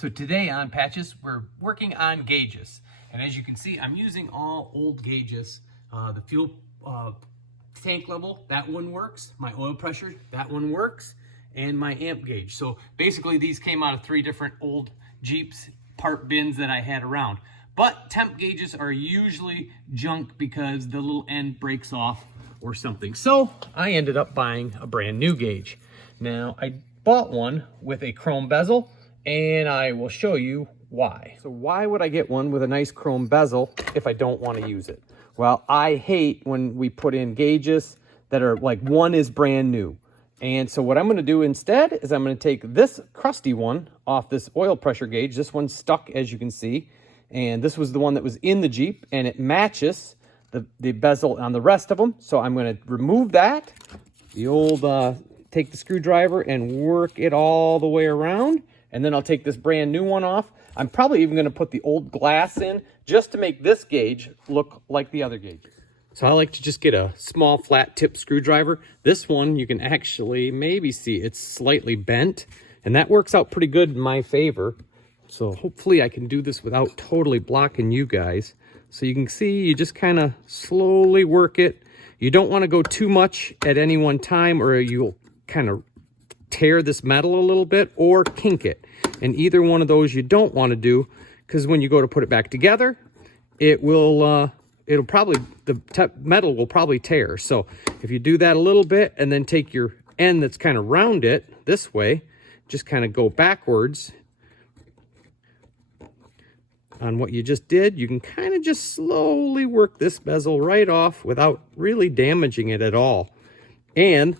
So today on Patches, we're working on gauges. And as you can see, I'm using all old gauges. The fuel tank level, that one works. My oil pressure, that one works. And my amp gauge. So basically these came out of 3 different old Jeeps part bins that I had around. But temp gauges are usually junk because the little end breaks off or something. So I ended up buying a brand new gauge. Now I bought one with a chrome bezel, and I will show you why. So why would I get one with a nice chrome bezel if I don't want to use it? Well, I hate when we put in gauges that are like one is brand new. And so what I'm going to do instead is I'm going to take this crusty one off this oil pressure gauge. This one's stuck, as you can see. And this was the one that was in the Jeep, and it matches the bezel on the rest of them. So I'm going to remove that, the old, take the screwdriver and work it all the way around. And then I'll take this brand new one off. I'm probably even going to put the old glass in just to make this gauge look like the other gauges. So I like to just get a small flat tip screwdriver. This one you can actually maybe see it's slightly bent, and that works out pretty good in my favor. So hopefully I can do this without totally blocking you guys. So you can see you just kind of slowly work it. You don't want to go too much at any one time or you'll kind of tear this metal a little bit or kink it. And either one of those you don't want to do, because when you go to put it back together, it will the metal will probably tear. So if you do that a little bit and then take your end that's kind of round it this way, just kind of go backwards on what you just did, you can kind of just slowly work this bezel right off without really damaging it at all. And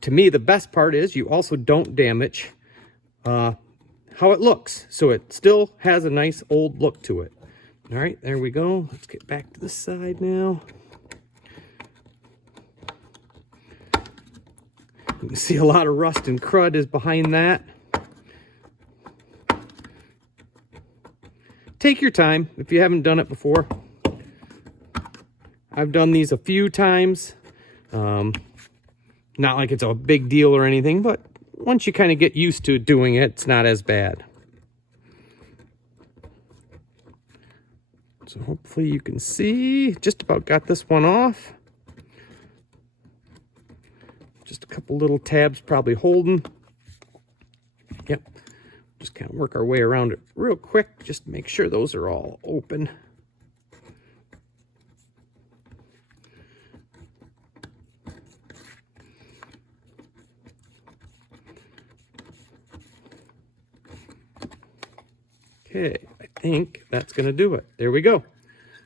to me, the best part is you also don't damage how it looks. So it still has a nice old look to it. All right, there we go. Let's get back to the side now. You can see a lot of rust and crud is behind that. Take your time if you haven't done it before. I've done these a few times. Not like it's a big deal or anything, but once you kind of get used to doing it, it's not as bad. So hopefully you can see, just about got this one off. Just a couple little tabs probably holding. Yep. Just kind of work our way around it real quick, just to make sure those are all open. Okay, I think that's going to do it. There we go.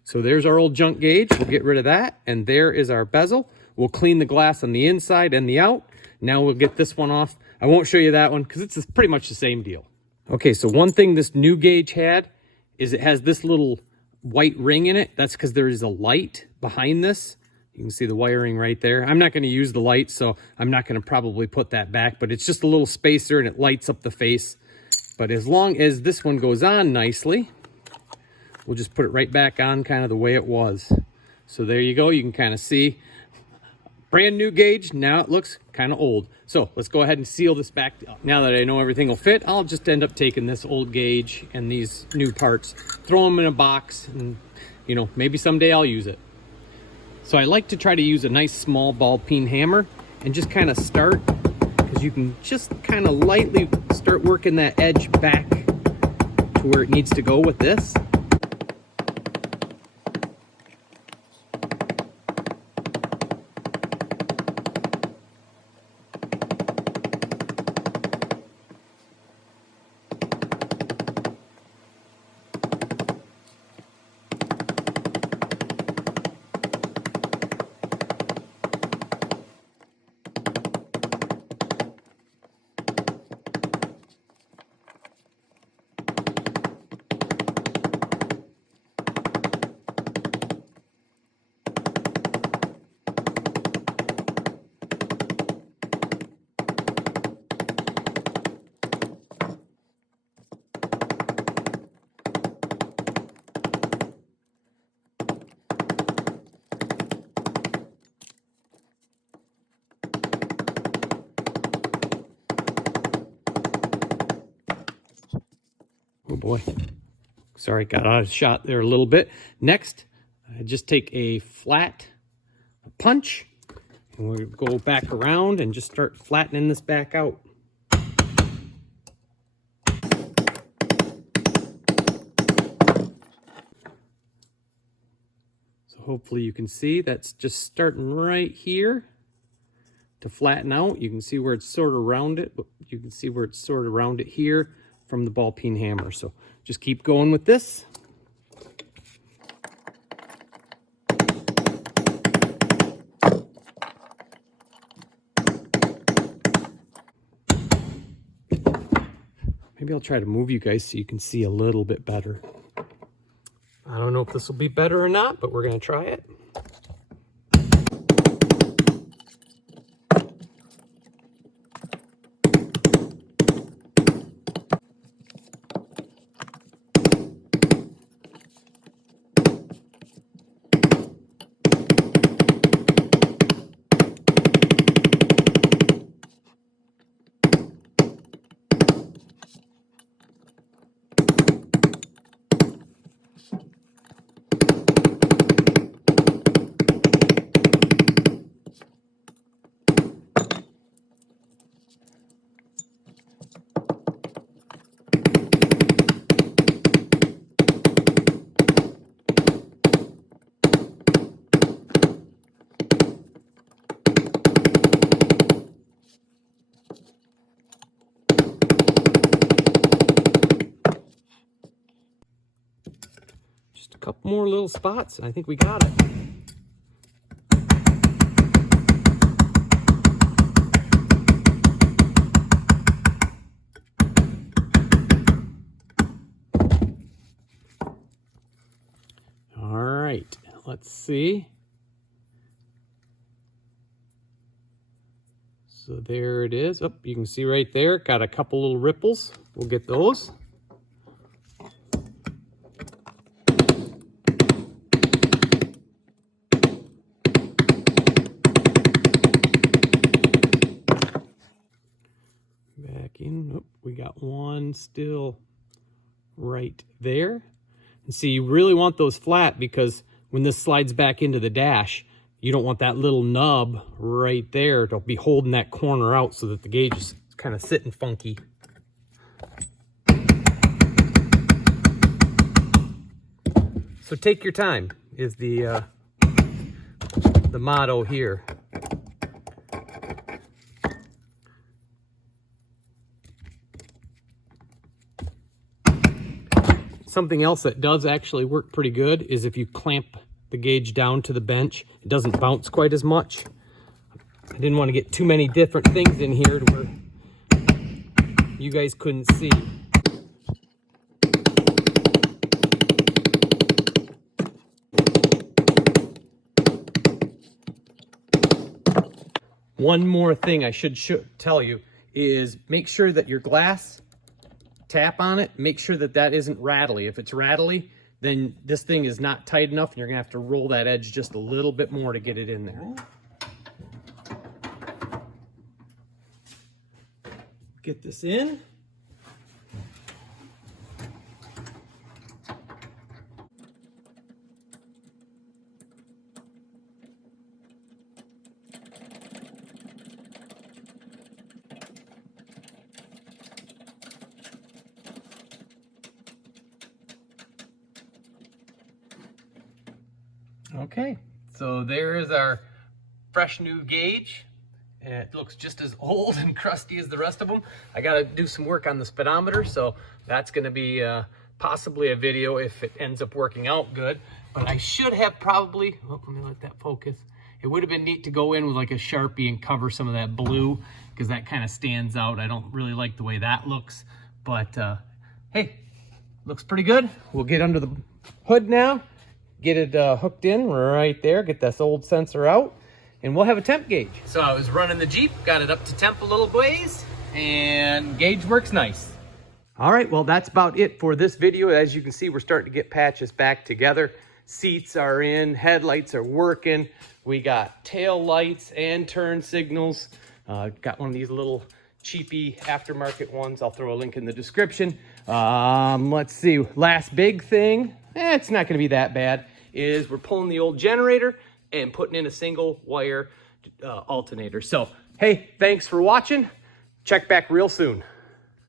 So there's our old junk gauge. We'll get rid of that. And there is our bezel. We'll clean the glass on the inside and the out. Now we'll get this one off. I won't show you that one because it's pretty much the same deal. Okay, so one thing this new gauge had is it has this little white ring in it. That's because there is a light behind this. You can see the wiring right there. I'm not going to use the light, so I'm not going to probably put that back, but it's just a little spacer and it lights up the face. But as long as this one goes on nicely, we'll just put it right back on kind of the way it was. So there you go. You can kind of see brand new gauge. Now it looks kind of old. So let's go ahead and seal this back. Now that I know everything will fit, I'll just end up taking this old gauge and these new parts, throw them in a box, and you know, maybe someday I'll use it. So I like to try to use a nice small ball peen hammer and just kind of start, because you can just kind of lightly start working that edge back to where it needs to go with this. Oh boy. Sorry, got out of shot there a little bit. Next, I just take a flat punch, and we'll go back around and just start flattening this back out. So hopefully you can see that's just starting right here to flatten out. You can see where it's sort of rounded, but you can see where it's sort of rounded here from the ball peen hammer. So just keep going with this. Maybe I'll try to move you guys so you can see a little bit better. I don't know if this will be better or not, but we're going to try it. Just a couple more little spots, and I think we got it. All right, let's see. So there it is. Oh, you can see right there, got a couple little ripples. We'll get those. Back in. Oh, we got one still right there. And see, you really want those flat because when this slides back into the dash, you don't want that little nub right there to be holding that corner out so that the gauge is kind of sitting funky. So take your time is the motto here. Something else that does actually work pretty good is if you clamp the gauge down to the bench, it doesn't bounce quite as much. I didn't want to get too many different things in here to where you guys couldn't see. One more thing I should tell you is make sure that your glass, tap on it, make sure that that isn't rattly. If it's rattly, then this thing is not tight enough and you're gonna have to roll that edge just a little bit more to get it in there. Get this in. Okay, so there is our fresh new gauge. It looks just as old and crusty as the rest of them. I got to do some work on the speedometer, so that's going to be possibly a video if it ends up working out good. But I should have probably, oh, let me let that focus. It would have been neat to go in with like a Sharpie and cover some of that blue because that kind of stands out. I don't really like the way that looks, but hey, looks pretty good. We'll get under the hood now. Get it hooked in right there, get this old sensor out, and we'll have a temp gauge. So I was running the Jeep, got it up to temp a little ways, and gauge works nice. All right, well, that's about it for this video. As you can see, we're starting to get patches back together. Seats are in, headlights are working. We got tail lights and turn signals. Got one of these little cheapy aftermarket ones. I'll throw a link in the description. Let's see, last big thing, it's not gonna be that bad, is we're pulling the old generator and putting in a single wire alternator. So, hey, thanks for watching. Check back real soon.